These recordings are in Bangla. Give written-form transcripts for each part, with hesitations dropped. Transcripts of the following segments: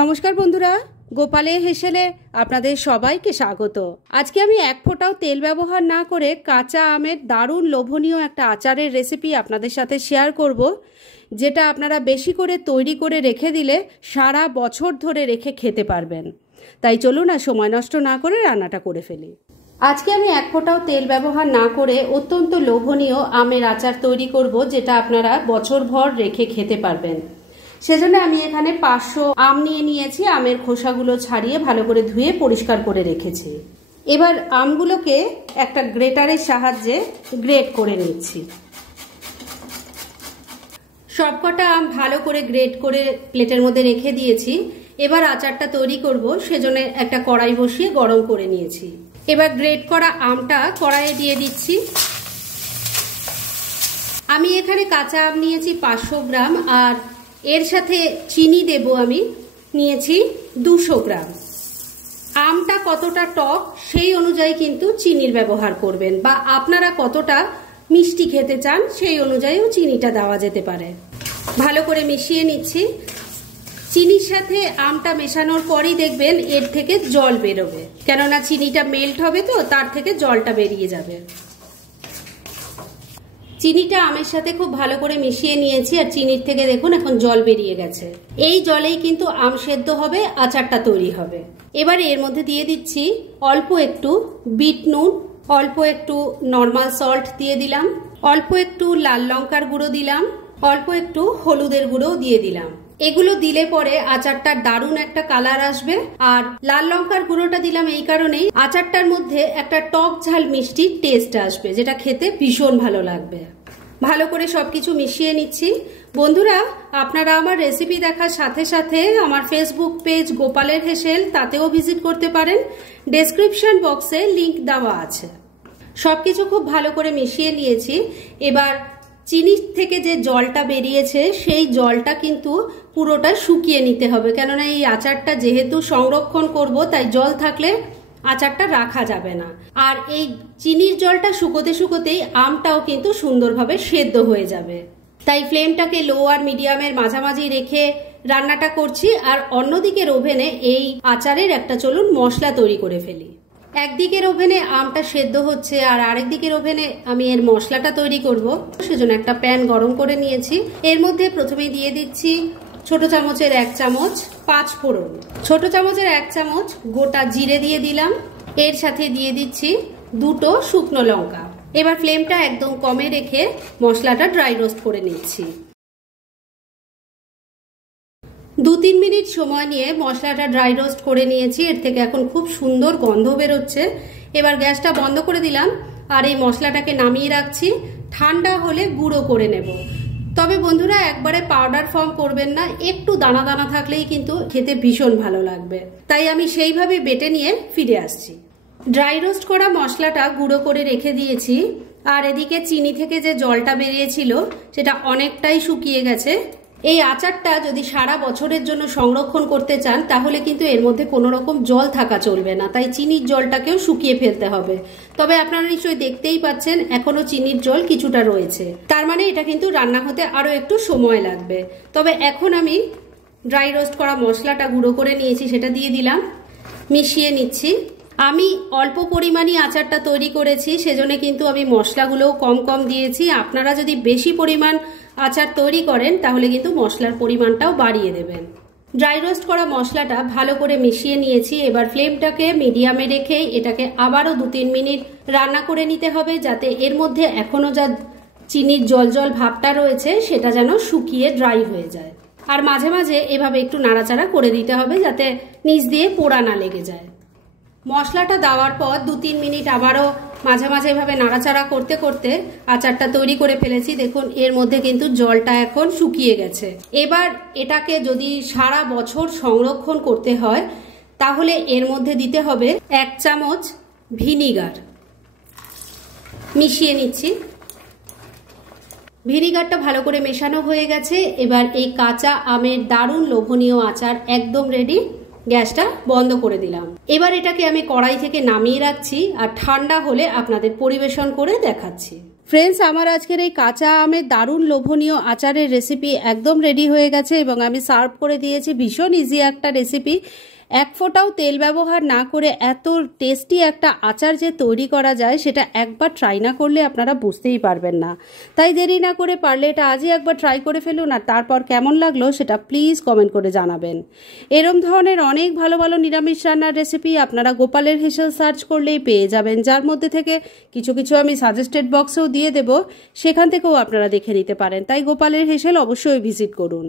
নমস্কার বন্ধুরা, গোপালের হেসেলে আপনাদের সবাইকে স্বাগত। আজকে আমি এক ফোঁটাও তেল ব্যবহার না করে কাঁচা আমের দারুণ লোভনীয় একটা আচারের রেসিপি আপনাদের সাথে শেয়ার করব, যেটা আপনারা বেশি করে তৈরি করে রেখে দিলে সারা বছর ধরে রেখে খেতে পারবেন। তাই চলুন আর সময় নষ্ট না করে রান্নাটা করে ফেলি। আজকে আমি এক ফোঁটাও তেল ব্যবহার না করে অত্যন্ত লোভনীয় আমের আচার তৈরি করব, যেটা আপনারা বছরভর রেখে খেতে পারবেন। সেজন্য আমি এখানে 500 আম নিয়ে নিয়েছি। আমের খোসাগুলো ছাড়িয়ে ভালো করে ধুয়ে পরিষ্কার করে রেখেছি। এবার আমগুলোকে একটা গ্রেটারের সাহায্যে গ্রেট করে নিচ্ছি। সবকটা আম ভালো করে গ্রেট করে প্লেটের মধ্যে রেখে দিয়েছি। এবার আচারটা তৈরি করব, সেজন্য একটা কড়াই বসিয়ে গরম করে নিয়েছি। এবার গ্রেট করা আমটা কড়াইয়ে দিয়ে দিচ্ছি। আমি এখানে কাঁচা আম নিয়েছি 500 গ্রাম, আর এর সাথে চিনি দেব আমি নিয়েছি 200 গ্রাম। আমটা কতটা টক সেই অনুযায়ী কিন্তু চিনির ব্যবহার করবেন, বা আপনারা কতটা মিষ্টি খেতে চান সেই অনুযায়ীও চিনিটা দেওয়া যেতে পারে। ভালো করে মিশিয়ে নিচ্ছি। চিনির সাথে আমটা মেশানোর পরই দেখবেন এর থেকে জল বেরোবে, কেননা চিনিটা মেল্ট হবে তো তার থেকে জলটা বেরিয়ে যাবে। চিনিটা আমের সাথে খুব ভালো করে মিশিয়ে নিয়েছি, আর চিনির থেকে দেখুন এখন জল বেরিয়ে গেছে। এই জলেই কিন্তু আম সেদ্ধ হবে, আচারটা তৈরি হবে। এবার এর মধ্যে দিয়ে দিচ্ছি অল্প একটু বিট নুন, অল্প একটু নর্মাল সল্ট দিয়ে দিলাম, অল্প একটু লাল লঙ্কার গুঁড়ো দিলাম, অল্প একটু হলুদের গুঁড়োও দিয়ে দিলাম। এগুলো দিলে পরে আচারটার দারুণ একটা কালার আসবে। আর লাল লঙ্কার গুঁড়োটা দিলাম এই কারণেই, আচারটার মধ্যে একটা টক ঝাল মিষ্টি টেস্ট আসবে, যেটা খেতে ভীষণ ভালো লাগবে। ভালো করে সবকিছু মিশিয়ে নিচ্ছি। বন্ধুরা, আপনারা আমার রেসিপি দেখার সাথে সাথে আমার ফেসবুক পেজ গোপালের হেসেল, তাতেও ভিজিট করতে পারেন। ডেসক্রিপশন বক্সে লিংক দেওয়া আছে। সবকিছু খুব ভালো করে মিশিয়ে নিয়েছি। এবার চিনির থেকে যে জলটা বেরিয়েছে সেই জলটা কিন্তু পুরোটা শুকিয়ে নিতে হবে, কেননা এই আচারটা যেহেতু সংরক্ষণ করব, তাই জল থাকলে আচারটা রাখা যাবে না। আর এই চিনির জলটা শুকোতে শুকোতেই আমটাও কিন্তু সুন্দরভাবে সেদ্ধ হয়ে যাবে। তাই ফ্লেমটাকে লো আর মিডিয়ামের মাঝামাঝি রেখে রান্নাটা করছি। আর অন্যদিকের ওভেনে এই আচারের একটা চলুন মশলা তৈরি করে ফেলি। একদিকের ওভেনে আমটা সেদ্ধ হচ্ছে, আর আরেক দিকের ওভেনে আমি এর মশলাটা তৈরি করব। সেজন্য একটা প্যান গরম করে নিয়েছি। এর মধ্যে প্রথমেই দিয়ে দিচ্ছি ছোট চামচের 1 চামচ 5 ফোড়ন, ছোট চামচের 1 চামচ গোটা জিরে দিয়ে দিলাম। এর সাথে দিয়ে দিচ্ছি 2টো শুকনো লঙ্কা। এবার ফ্লেমটা একদম কমে রেখে মশলাটা ড্রাই রোস্ট করে নিচ্ছি। 2-3 মিনিট সময় নিয়ে মশলাটা ড্রাই রোস্ট করে নিয়েছি। এর থেকে এখন খুব সুন্দর গন্ধ বেরোচ্ছে। এবার গ্যাসটা বন্ধ করে দিলাম, আর এই মশলাটাকে নামিয়ে রাখছি। ঠান্ডা হলে গুঁড়ো করে নেব। তবে বন্ধুরা, একবারে পাউডার ফর্ম করবেন না, একটু দানা দানা থাকলেই কিন্তু খেতে ভীষণ ভালো লাগবে। তাই আমি সেইভাবে বেটে নিয়ে ফিরে আসছি। ড্রাই রোস্ট করা মশলাটা গুঁড়ো করে রেখে দিয়েছি, আর এদিকে চিনি থেকে যে জলটা বেরিয়েছিল সেটা অনেকটাই শুকিয়ে গেছে। এই আচারটা যদি সারা বছরের জন্য সংরক্ষণ করতে চান, তাহলে কিন্তু এর মধ্যে কোনো রকম জল থাকা চলবে না, তাই চিনির জলটাকেও শুকিয়ে ফেলতে হবে। তবে আপনারা নিশ্চয়ই দেখতেই পাচ্ছেন এখনো চিনির জল কিছুটা রয়েছে, তার মানে এটা কিন্তু রান্না হতে আরো একটু সময় লাগবে। তবে এখন আমি ড্রাই রোস্ট করা মশলাটা গুঁড়ো করে নিয়েছি, সেটা দিয়ে দিলাম, মিশিয়ে নিচ্ছি। আমি অল্প পরিমাণই আচারটা তৈরি করেছি, সেজন্য কিন্তু আমি মশলাগুলোও কম কম দিয়েছি। আপনারা যদি বেশি পরিমাণ আচার তৈরি করেন তাহলে কিন্তু মশলার পরিমাণটাও বাড়িয়ে দেবেন। ড্রাই রোস্ট করা মশলাটা ভালো করে মিশিয়ে নিয়েছি। এবার ফ্লেমটাকে মিডিয়ামে রেখে এটাকে আবারও 2-3 মিনিট রান্না করে নিতে হবে, যাতে এর মধ্যে এখনো যা চিনির জল জল ভাবটা রয়েছে সেটা যেন শুকিয়ে ড্রাই হয়ে যায়। আর মাঝে মাঝে এভাবে একটু নাড়াচাড়া করে দিতে হবে, যাতে নিচ দিয়ে পোড়া না লেগে যায়। মশলাটা দেওয়ার পর 2-3 মিনিট আবারও মাঝে মাঝে এভাবে নাড়াচাড়া করতে করতে আচারটা তৈরি করে ফেলেছি। দেখুন এর মধ্যে কিন্তু জলটা এখন শুকিয়ে গেছে। এবার এটাকে যদি সারা বছর সংরক্ষণ করতে হয়, তাহলে এর মধ্যে দিতে হবে 1 চামচ ভিনিগার। মিশিয়ে নিচ্ছি। ভিনিগারটা ভালো করে মেশানো হয়ে গেছে। এবার এই কাঁচা আমের দারুণ লোভনীয় আচার একদম রেডি। গ্যাসটা বন্ধ করে দিলাম। এবার এটাকে আমি কড়াই থেকে নামিয়ে রাখছি, আর ঠান্ডা হলে আপনাদের পরিবেশন করে দেখাচ্ছি। ফ্রেন্ডস, আমার আজকের এই কাঁচা আমের দারুণ লোভনীয় আচারের রেসিপি একদম রেডি হয়ে গেছে এবং আমি সার্ভ করে দিয়েছি। ভীষণ ইজি একটা রেসিপি, এক ফোঁটাও তেল ব্যবহার না করে এত টেস্টি একটা আচার যে তৈরি করা যায় সেটা একবার ট্রাই না করলে আপনারা বুঝতেই পারবেন না। তাই দেরি না করে পারলে এটা আজই একবার ট্রাই করে ফেলুন, আর তারপর কেমন লাগলো সেটা প্লিজ কমেন্ট করে জানাবেন। এরম ধরনের অনেক ভালো ভালো নিরামিষ রান্নার রেসিপি আপনারা গোপালের হেসেল সার্চ করলেই পেয়ে যাবেন, যার মধ্যে থেকে কিছু কিছু আমি সাজেস্টেড বক্সেও দিয়ে দেব, সেখান থেকেও আপনারা দেখে নিতে পারেন। তাই গোপালের হেসেল অবশ্যই ভিজিট করুন।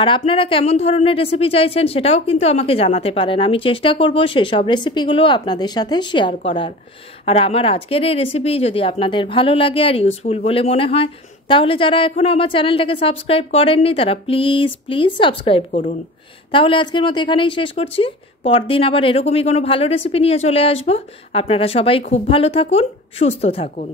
আর আপনারা কেমন ধরনের রেসিপি চাইছেন সেটাও কিন্তু আমাকে জানাতে পারেন, আমি চেষ্টা করব সেসব রেসিপিগুলো আপনাদের সাথে শেয়ার করার। আর আমার আজকের এই রেসিপি যদি আপনাদের ভালো লাগে আর ইউজফুল বলে মনে হয়, তাহলে যারা এখনও আমার চ্যানেলটাকে সাবস্ক্রাইব করেননি তারা প্লিজ প্লিজ সাবস্ক্রাইব করুন। তাহলে আজকের মতো এখানেই শেষ করছি, পরদিন আবার এরকমই কোনো ভালো রেসিপি নিয়ে চলে আসব। আপনারা সবাই খুব ভালো থাকুন, সুস্থ থাকুন।